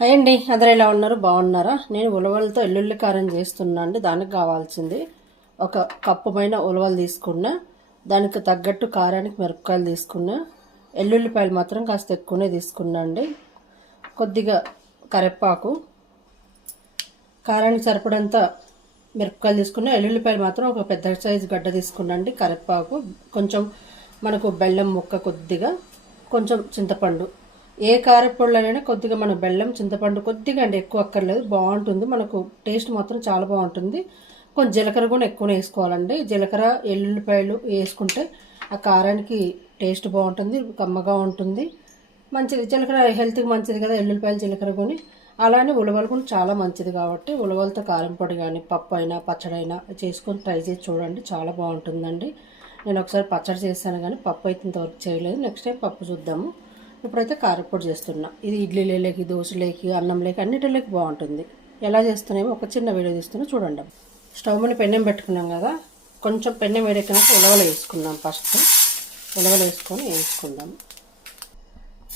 Hi అండి. అందరు ఎలా ఉన్నారు? బాగున్నారా? నేను ఉలవలతో ఎల్లుల్లి కారం చేస్తున్నా అండి. దానికి కావాల్సింది ఒక కప్పు పైన ఉలవలు తీసుకున్నా దానికి తగ్గట్టు కారానికి మిరపకాయలు తీసుకున్నా ఎల్లుల్లిపాయలు మాత్రం కాస్త ఎక్కువనే తీసుకున్నా అండి. కొద్దిగా కరెప్పాకు కారానికి సరిపడంత మిరపకాయలు తీసుకున్నా ఎల్లుల్లిపాయలు మాత్రం ఒక పెద్ద సైజు గడ్డ తీసుకున్నా అండి కరెప్పాకు కొంచెం మనకు బెల్లం ముక్క కొద్దిగా కొంచెం చింతపండు ఏ కారపొళ్ళైనా కొద్దిగా మన బెల్లం చింతపండు కొద్దిగా అండి ఎక్కువ అక్కర్లేదు. బాగుంటుంది. మనకు టేస్ట్ మాత్రం చాలా బాగుంటుంది. కొంచెం జీలకర్ర కూడా ఎక్కువనే వేసుకోవాలండి. జీలకర్ర ఎల్లుల్లిపాయలు వేసుకుంటే ఆ కారానికి టేస్ట్ బాగుంటుంది కమ్మగా ఉంటుంది. మంచిది. జీలకర్ర హెల్త్కి మంచిది కదా ఎల్లుల్లిపాయలు జీలకర్ర కొని. అలానే ఉలవలు కూడా చాలా మంచిది కాబట్టి ఉలవలతో కారం పొడి కానీ పప్పు అయినా పచ్చడి అయినా చేసుకొని ట్రై చేసి చూడండి. చాలా బాగుంటుందండి. నేను ఒకసారి పచ్చడి చేశాను కానీ పప్పు అయితే ఇంతవరకు చేయలేదు. నెక్స్ట్ టైం పప్పు చూద్దాము. ఇప్పుడైతే కారపొడి చేస్తున్నా. ఇది ఇడ్లీలోకి అన్నం లేక అన్నిటిలోకి బాగుంటుంది. ఎలా చేస్తున్నామో ఒక చిన్న వీడియో తీస్తున్నా చూడండి. స్టవ్ మీద పెన్నెం పెట్టుకున్నాం కదా కొంచెం పెన్నెం వేడెక్కినాక ఉలవలు వేసుకున్నాం ఫస్ట్. ఉలవలు వేసుకొని వేసుకుందాం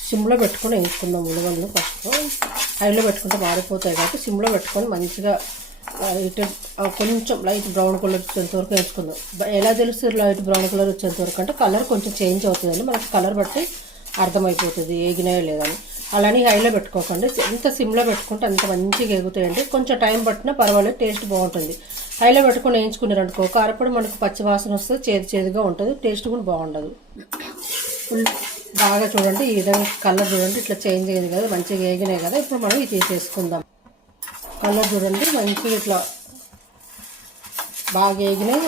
సిమ్లో పెట్టుకొని వేసుకుందాం ఉలవలను ఫస్ట్. హైలో పెట్టుకుంటే మారిపోతాయి కాబట్టి సిమ్లో పెట్టుకొని మంచిగా లైట్ కొంచెం లైట్ బ్రౌన్ కలర్ వచ్చేంత వరకు వేసుకుందాం ఎలా తెలుస్తుంది లైట్ బ్రౌన్ కలర్ వచ్చేంత వరకు అంటే కలర్ కొంచెం చేంజ్ అవుతుందండి. మనకి కలర్ బట్టి అర్థమైపోతుంది ఏగినాయో లేదని. అలానే హైలో పెట్టుకోకండి. ఎంత సిమ్లో పెట్టుకుంటే అంత మంచిగా ఎగుతాయండి. కొంచెం టైం పట్టినా పర్వాలేదు టేస్ట్ బాగుంటుంది. హైలో పెట్టుకుని వేయించుకున్నారు అనుకో కారపొడి మనకు పచ్చి వాసన చేదు చేదుగా ఉంటుంది టేస్ట్ కూడా బాగుండదు. బాగా చూడండి ఈ విధంగా కలర్ చూడండి ఇట్లా చేంజ్ అయ్యింది కదా మంచిగా ఏగినాయి కదా ఇప్పుడు మనం ఇది తీసేసుకుందాం కలర్ చూడండి మంచిగా ఇట్లా బాగా ఏగినాయి.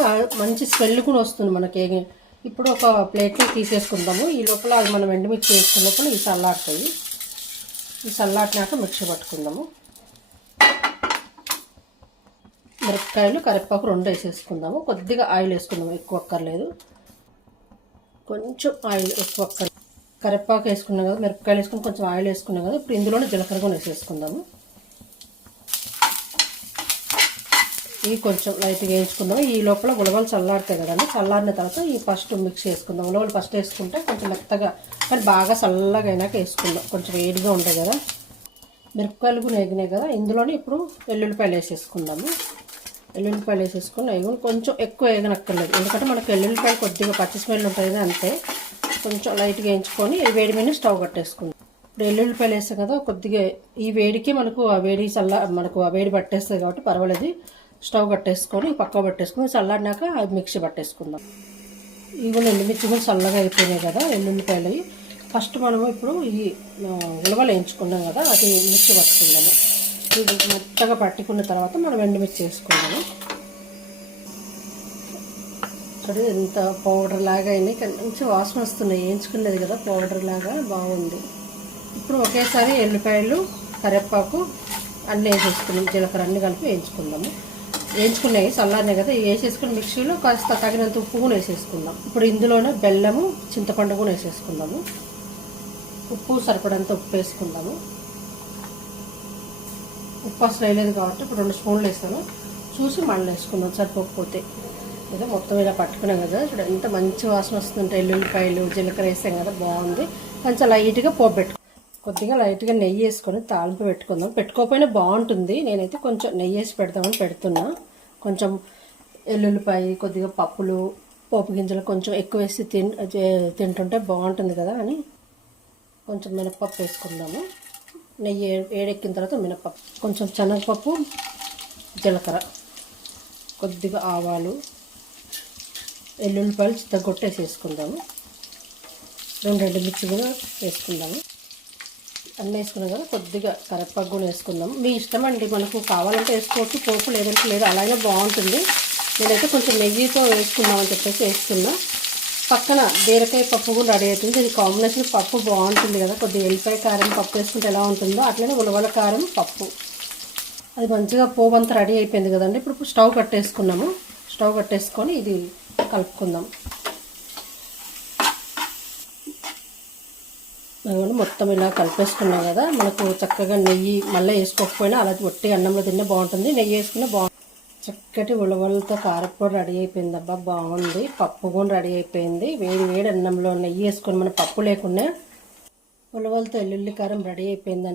మంచి స్మెల్ కూడా వస్తుంది మనకి ఏగి ఇప్పుడు ఒక ప్లేట్లో తీసేసుకుందాము. ఈ లోపల అది మనం ఎండుమిర్చి వేసుకున్న లోపల ఈ చల్లాడుతాయి ఈ చల్లాటినాక మిక్సీ పట్టుకుందాము. మిరపకాయలు కరివేపాకు రెండు వేసేసుకుందాము. కొద్దిగా ఆయిల్ వేసుకుందాము ఎక్కువ అక్కర్లేదు. కొంచెం ఆయిల్ ఎక్కువ అక్కర్లేదు. కరివేపాకు వేసుకున్నాం కదా మిరపకాయలు వేసుకుని కొంచెం ఆయిల్ వేసుకున్నాం కదా ఇప్పుడు ఇందులోనే జీలకర్ర కూడా వేసేసుకుందాము. ఇవి కొంచెం లైట్గా వేయించుకుందాం. ఈ లోపల ఉలవలు చల్లారుతాయి కదండి. చల్లారిన తర్వాత ఈ ఫస్ట్ మిక్స్ చేసుకుందాం. ఉలవలు ఫస్ట్ వేసుకుంటే కొంచెం మెత్తగా కానీ బాగా చల్లగా అయినాక వేసుకుందాం. కొంచెం వేడిగా ఉంటాయి కదా. మిరపకాయలు కూడా వేగినాయి కదా. ఇందులోనే ఇప్పుడు వెల్లుల్లిపాయలు వేసేసుకుందాము. ఎల్లుల్లిపాయలు వేసేసుకుని వేగుని కొంచెం ఎక్కువ వేగనక్కర్లేదు. ఎందుకంటే మనకు ఎల్లుల్లిపాయలు కొద్దిగా పచ్చి స్మెల్ ఉంటుంది అంతే. కొంచెం లైట్గా వేయించుకొని వేడి మీద స్టవ్ కట్టేసుకుందాం. ఇప్పుడు వెల్లుల్లిపాయలు వేస్తాం కదా కొద్దిగా ఈ వేడికి మనకు ఆ వేడి చల్ల మనకు ఆ వేడి పట్టేస్తుంది కాబట్టి పర్వాలేదు. స్టవ్ కట్టేసుకొని పక్క పట్టేసుకొని చల్లాడినాక అవి మిక్సీ పట్టేసుకుందాం. ఇవి ఎండుమిర్చి కూడా చల్లగా అయిపోయినాయి కదా ఎల్లుల్లిపాయలు ఫస్ట్ మనము ఇప్పుడు ఈ ఉలవలు వేయించుకున్నాం కదా అది మిక్సీ పట్టుకుందాము. ఇది మెత్తగా పట్టుకున్న తర్వాత మనం ఎండుమిర్చి వేసుకుందాము. ఇక్కడ ఎంత పౌడర్ లాగా అయినాయి మంచి వాసన వస్తున్నాయి. వేయించుకునేది కదా పౌడర్ లాగా బాగుంది. ఇప్పుడు ఒకేసారి ఎల్లిపాయలు కరివేపాకు అన్నీ వేసేసుకున్నాం. జీలకర్ర అన్నీ కలిపి వేయించుకుందాము. వేయించుకున్నాయి చల్లారినాయి కదా వేసేసుకుని మిక్సీలో కాస్త తగినంత ఉప్పు కూడా వేసేసుకుందాం. ఇప్పుడు ఇందులోనే బెల్లము చింతపండు కూడా వేసేసుకుందాము. ఉప్పు సరిపడంత ఉప్పు వేసుకుందాము. ఉప్పు అసలు వేయలేదు కాబట్టి ఇప్పుడు రెండు స్పూన్లు వేస్తాను. చూసి మళ్ళీ వేసుకుందాం సరిపోకపోతే. ఏదో మొత్తం ఇలా పట్టుకున్నాం కదా చూడ ఎంత మంచి వాసన వస్తుంటే ఎల్లుల్లిపాయలు జీలకర్ర వేసాం కదా బాగుంది. కొంచెం లైట్గా పోపెట్టు కొద్దిగా లైట్గా నెయ్యి వేసుకొని తాలింపు పెట్టుకుందాం. పెట్టుకోకపోయినా బాగుంటుంది. నేనైతే కొంచెం నెయ్యి వేసి పెడదామని పెడుతున్నా. కొంచెం ఎల్లుల్లిపాయ కొద్దిగా పప్పులు పోపు గింజలు కొంచెం ఎక్కువ వేసి తిన్ తింటుంటే బాగుంటుంది కదా అని కొంచెం మినపప్పు వేసుకుందాము. నెయ్యి వేడెక్కిన తర్వాత మినపప్పు కొంచెం శనగపప్పు జీలకర్ర కొద్దిగా ఆవాలు ఎల్లుల్లిపాయలు చిత్తగొట్టేసి వేసుకుందాము. రెండు రెండు మిర్చి కూడా వేసుకుందాము. అన్నీ వేసుకున్నాం కదా కొద్దిగా కరెక్ట్గా కూడా వేసుకుందాం మీ ఇష్టం అండి మనకు కావాలంటే వేసుకోవచ్చు పోపు లేదంటే లేదు అలాగే బాగుంటుంది. నేనైతే కొంచెం నెయ్యితో వేసుకుందామని చెప్పేసి వేసుకున్నా. పక్కన బీరకాయ పప్పు కూడా రెడీ అవుతుంది. ఇది కాంబినేషన్ పప్పు బాగుంటుంది కదా కొద్దిగా ఎల్లిపాయ కారం పప్పు వేసుకుంటే ఎలా ఉంటుందో అట్లనే ఉలవల కారం పప్పు. అది మంచిగా పోపు అంతా రెడీ అయిపోయింది కదండి. ఇప్పుడు స్టవ్ కట్టేసుకున్నాము. స్టవ్ కట్టేసుకొని ఇది కలుపుకుందాం. మొత్తం ఇలా కలిపేసుకున్నాం కదా మనకు చక్కగా నెయ్యి మళ్ళీ వేసుకోకపోయినా అలా ఒట్టి అన్నంలో తిన్నా బాగుంటుంది. నెయ్యి వేసుకున్నా బాగుంటుంది చక్కటి ఉలవలతో కారపొడి రెడీ అయిపోయింది అబ్బా బాగుంది. పప్పు కూడా రెడీ అయిపోయింది. వేడి వేడి అన్నంలో నెయ్యి వేసుకొని మన పప్పు లేకుండా ఉలవలతో ఎల్లుల్లి కారం రెడీ అయిపోయిందండి.